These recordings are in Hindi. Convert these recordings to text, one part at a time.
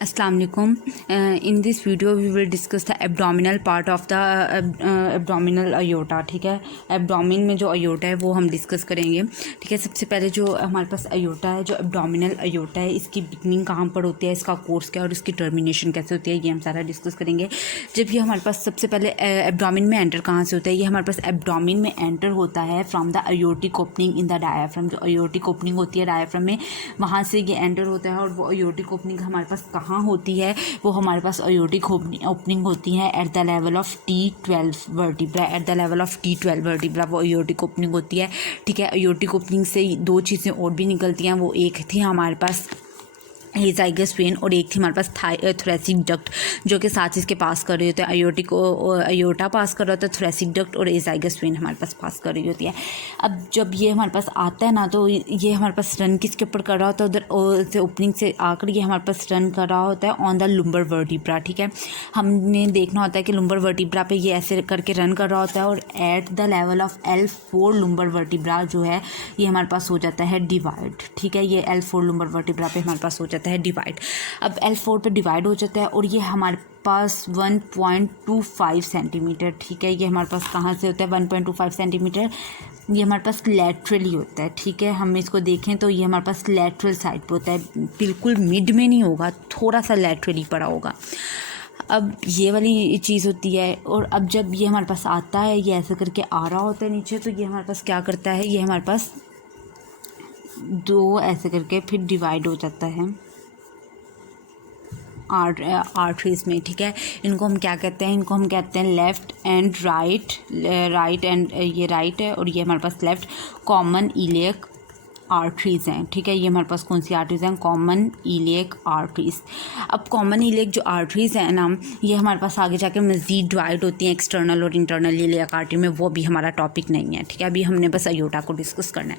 अस्सलाम वालेकुम। In this video we will discuss the abdominal part of the abdominal aorta. ठीक है, एब्डोमिन में जो अयोटा है वो हम डिस्कस करेंगे। ठीक है, सबसे पहले जो हमारे पास अयोटा है, जो एब्डोमिनल अयोटा है, इसकी बिगनिंग कहाँ पर होती है, इसका कोर्स क्या है और इसकी टर्मिनेशन कैसे होती है, ये हम सारा डिस्कस करेंगे। जब ये हमारे पास सबसे पहले एब्डोमिन में एंटर कहाँ से होता है, ये हमारे पास एब्डोमिन में एंटर होता है from the aortic opening in the diaphragm. जो अयोटिक ओपनिंग होती है डायाफ्राम में, वहाँ से ये एंटर होता है। और वो अयोटिक ओपनिंग हमारे पास कहाँ होती है, वो हमारे पास अयोटिक ओपनिंग होती है at the level of T12 vertebra. At the level of T12 vertebra वो अयोटिक ओपनिंग होती है। ठीक है, अयोटिक ओपनिंग से दो चीज़ें और भी निकलती हैं। वो एक थी हमारे पास हेजाइगस वेन और एक थी हमारे पास थोरेसिक डक्ट, जो कि साथ इसके पास कर रही होते हैं। अयोटा पास कर रहा होता है, थोरेसिक डक्ट और हेजाइगस वेन हमारे पास कर रही होती है। अब जब ये हमारे पास आता है ना, तो ये हमारे पास रन किसके ऊपर कर रहा होता है, उधर से ओपनिंग से आकर ये हमारे पास रन कर रहा होता है ऑन द लुम्बर वर्टिब्रा। ठीक है, हमने देखना होता है कि लुम्बर वर्टिब्रा पे ये ऐसे करके रन कर रहा होता है और at the level of L4 lumbar vertebra जो है ये हमारे पास हो जाता है डिवाइड। ठीक है, ये L4 लुम्बर वर्टिब्रा पे हमारे पास हो जाता है डिवाइड। अब L4 पे डिवाइड हो जाता है और ये हमारे पास 1.25 सेंटीमीटर। ठीक है, ये हमारे पास कहाँ से होता है 1.25 सेंटीमीटर, ये हमारे पास लैटरली होता है। ठीक है, हम इसको देखें तो ये हमारे पास लैटरल साइड पे होता है, बिल्कुल मिड में नहीं होगा, थोड़ा सा लैटरली पड़ा होगा। अब ये वाली चीज़ होती है। और अब जब ये हमारे पास आता है, ये ऐसे करके आ रहा होता है नीचे, तो ये हमारे पास क्या करता है, ये हमारे पास दो ऐसे करके फिर डिवाइड हो जाता है आर्टरीज में। ठीक है, इनको हम क्या कहते हैं, इनको हम कहते हैं लेफ़्ट एंड राइट एंड ये राइट है और ये हमारे पास लेफ़्ट कॉमन इलियक आर्टरीज़ हैं। ठीक है, ये हमारे पास कौन सी आर्टरीज़ हैं, कॉमन इलियक आर्टरीज़। अब कॉमन इलियक जो आर्टरीज़ हैं ना, ये हमारे पास आगे जाकर मज़ीद डिवाइड होती हैं एक्सटर्नल और इंटरनल इलियक आर्टरी में, वो भी हमारा टॉपिक नहीं है। ठीक है, अभी हमने बस अयोटा को डिस्कस करना है।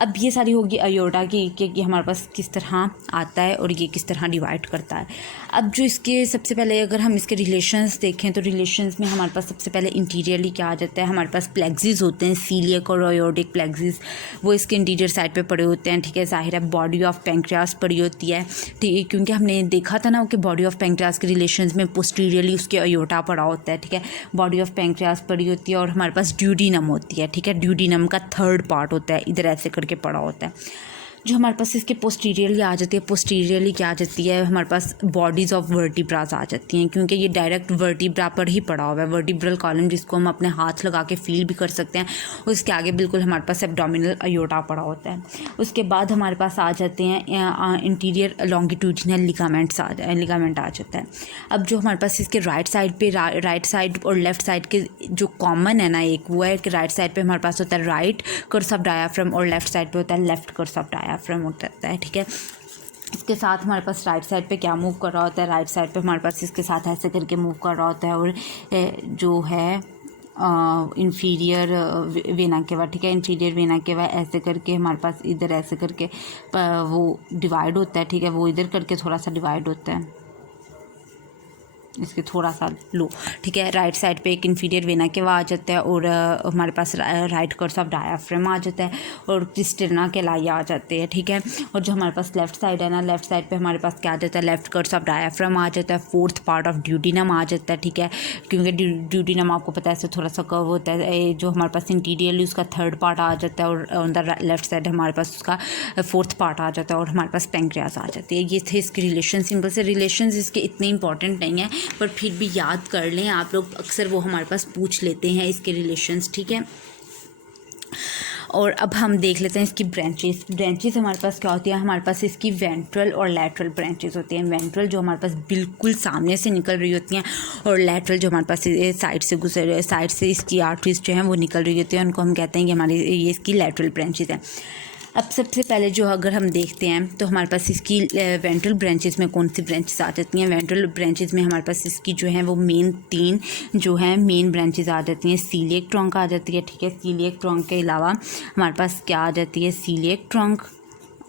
अब ये सारी होगी अयोटा की कि हमारे पास किस तरह आता है और ये किस तरह डिवाइड करता है। अब जो इसके सबसे पहले अगर हम इसके रिलेशंस देखें तो रिलेशंस में हमारे पास सबसे पहले इंटीरियरली क्या आ जाता है, हमारे पास प्लेक्सिस होते हैं, सीलियक और अयोटिक प्लेक्सिस, वो इसके इंटीरियर साइड पे पड़े होते हैं। ठीक है, ज़ाहिर है बॉडी ऑफ पेंक्रियास पड़ी होती है। ठीक है, क्योंकि हमने देखा था ना कि बॉडी ऑफ पेंक्रियास के रिलेशंस में पोस्टीरियरली उसके अयोटा पड़ा होता है। ठीक है, बॉडी ऑफ पेंक्रियास पड़ी होती है और हमारे पास ड्यूडिनम होती है। ठीक है, ड्यूडिनम का थर्ड पार्ट होता है, इधर ऐसे करके पड़ा होता है। जो हमारे पास इसके पोस्टीरियरली आ जाती है, पोस्टीरियरली क्या आ जाती है, हमारे पास बॉडीज़ ऑफ वर्टिब्रास आ जाती हैं, क्योंकि ये डायरेक्ट वर्टिब्रा पर ही पड़ा हुआ है। वर्टिब्रल कॉलम जिसको हम अपने हाथ लगा के फील भी कर सकते हैं, उसके आगे बिल्कुल हमारे पास एब्डोमिनल अयोटा पड़ा होता है। उसके बाद हमारे पास आ जाते हैं इंटीरियर लॉन्गिट्यूडिनल लिगामेंट आ जाता है। अब जो हमारे पास इसके राइट साइड पे राइट साइड और लेफ़्ट साइड के जो कॉमन है ना, एक वो है कि राइट साइड पे हमारे पास होता है राइट कर्स ऑफ डायाफ्राम और लेफ़्ट साइड पे होता है लेफ़्ट कर्स ऑफ डायाफ्राम होता है। ठीक है, इसके साथ हमारे पास राइट साइड पे क्या मूव कर रहा होता है, राइट साइड पे हमारे पास इसके साथ ऐसे करके मूव कर रहा होता है और जो है इंफीरियर वेना केवा। ठीक है, इंफीरियर वेना केवा ऐसे करके हमारे पास इधर ऐसे करके वो डिवाइड होता है। ठीक है, वो इधर करके थोड़ा सा डिवाइड होता है, इसके थोड़ा सा लो। ठीक है, राइट साइड पे एक इंफीरियर वेना केवा आ जाता है और हमारे पास राइट कर्स ऑफ डायाफ्राम आ जाता है और क्रिस्टेना केलाई आ जाते हैं। ठीक है, और जो हमारे पास लेफ़्ट साइड है ना, लेफ़्ट साइड पे हमारे पास क्या आ जाता है, लेफ़्ट कर्स ऑफ डायाफ्राम आ जाता है, फोर्थ पार्ट ऑफ ड्यूडिनम आ जाता है। ठीक है, क्योंकि ड्यूडिनम आपको पता है ऐसे थोड़ा सा कर्व होता है, जो हमारे पास इंटीरियरली उसका थर्ड पार्ट आ जाता है और ऑन द लेफ़्ट साइड हमारे पास उसका फोर्थ पार्ट आ जाता है और हमारे पास पेंक्रियास आ जाती है। ये थे इसके रिलेशन। सिंपल से रिलेशन इसके इतने इंपॉर्टेंट नहीं है, पर फिर भी याद कर लें आप लोग, अक्सर वो हमारे पास पूछ लेते हैं इसके रिलेशंस। ठीक है, और अब हम देख लेते हैं इसकी ब्रांचेस हमारे पास क्या होती है, हमारे पास इसकी वेंट्रल और लैटरल ब्रांचेस होती हैं। वेंट्रल जो हमारे पास बिल्कुल सामने से निकल रही होती हैं और लैटरल जो हमारे पास साइड से इसकी आर्टरीज जो हैं वो निकल रही होती हैं, उनको हम कहते हैं कि हमारी ये इसकी लैटरल ब्रांचेस हैं। अब सबसे पहले जो अगर हम देखते हैं तो हमारे पास इसकी वेंट्रल ब्रांचेस में कौन सी ब्रांचेस आ जाती हैं। वेंट्रल ब्रांचेस में हमारे पास इसकी जो है वो मेन 3 जो है मेन ब्रांचेस आ जाती हैं। सीलियक ट्रंक आ जाती है। ठीक है, सीलियक ट्रंक के अलावा हमारे पास क्या आ जाती है, सीलियक ट्रंक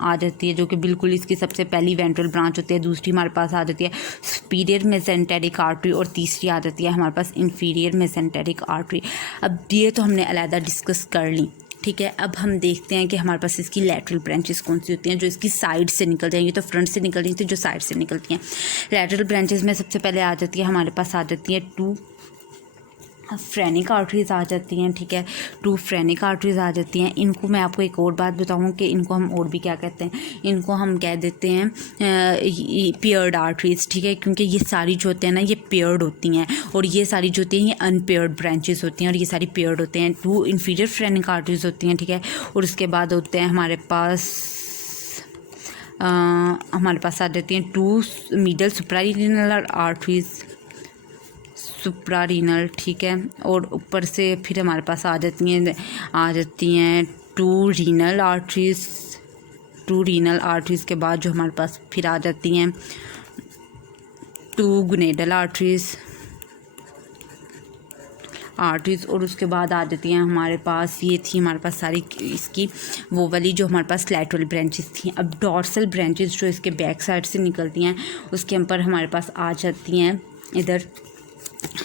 आ जाती है, जो कि बिल्कुल इसकी सबसे पहली वेंट्रल ब्रांच होती है। दूसरी हमारे पास आ जाती है सुपीरियर मेसेंटेरिक आर्टरी और तीसरी आ जाती है हमारे पास इंफीरियर मेसेंटेरिक आर्टरी। अब ये तो हमने अलहदा डिस्कस कर ली। ठीक है। अब हम देखते हैं कि हमारे पास इसकी लैटरल ब्रांचेस कौन सी होती हैं जो इसकी साइड से निकल जाएंगी। तो फ्रंट से निकल रही थी, जो साइड से निकलती हैं। लैटरल ब्रांचेस में सबसे पहले आ जाती है हमारे पास, आ जाती है 2 फ्रेनिक आर्टरीज आ जाती हैं, ठीक है। 2 फ्रेनिक आर्टरीज आ जाती हैं। इनको मैं आपको एक और बात बताऊं कि इनको हम और भी क्या कहते हैं, इनको हम कह देते हैं पेयर्ड आर्टरीज, ठीक है, क्योंकि ये सारी जो होते हैं ना ये पेयर्ड होती हैं, और ये सारी जो होती हैं ये अनपेयर्ड ब्रांचेस होती हैं, और ये सारी पेयर्ड होते हैं। 2 इंफीरियर फ्रेनिक आर्टरीज होती हैं, ठीक है। और उसके बाद होते हैं हमारे पास आ जाती हैं 2 मिडल सुप्रारीनल आर्टरीज, सुप्रारीनल, ठीक है। और ऊपर से फिर हमारे पास आ जाती हैं 2 रीनल आर्टरीज। 2 रीनल आर्टरीज के बाद जो हमारे पास फिर आ जाती हैं 2 गुनेडल आर्टरीज। और उसके बाद आ जाती हैं हमारे पास, ये थी हमारे पास सारी इसकी वो वाली जो हमारे पास लैटरल ब्रांचेस थी। अब डॉर्सल ब्रांचेस जो इसके बैक साइड से निकलती हैं उसके ऊपर हमारे पास आ जाती हैं इधर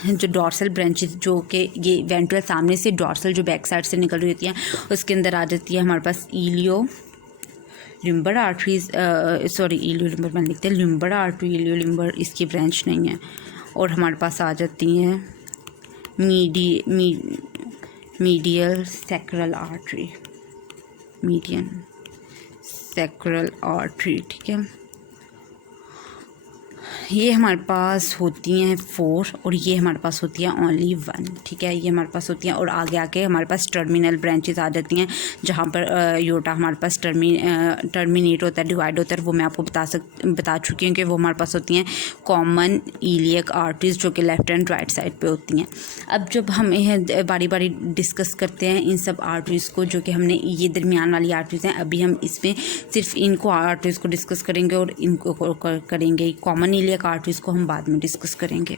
जो डॉर्सल ब्रांचेस, जो कि ये वेंट्रल सामने से, डॉर्सल जो बैक साइड से निकल रही होती हैं, उसके अंदर आ जाती है हमारे पास इलियो लिम्बर आर्टरीज, इलियो लिम्बर मैंने लिखते हैं लिम्बर आर्टरी, इलियो लिम्बर इसकी ब्रांच नहीं है। और हमारे पास आ जाती हैं medial sacral artery, median sacral artery, ठीक है। ये हमारे पास होती हैं 4 और ये हमारे पास होती है ओनली 1, ठीक है। ये हमारे पास होती हैं और आगे आके हमारे पास टर्मिनल ब्रांचेस आ जाती हैं जहाँ पर योटा हमारे पास टर्मिनेट होता है, डिवाइड होता है। वो मैं आपको बता चुकी हूँ कि वो हमारे पास होती हैं कॉमन इलियक आर्टरीज जो कि लेफ्ट एंड राइट साइड पे होती हैं। अब जब हम बारी बारी डिस्कस करते हैं इन सब आर्टरीज़ को, जो कि हमने ये दरमियान वाली आर्टरीज़ हैं, अभी हम इसमें सिर्फ इनको आर्टरीज़ को डिस्कस करेंगे और इनको करेंगे। कॉमन इलियक आर्टरीज़ को हम बाद में डिस्कस करेंगे।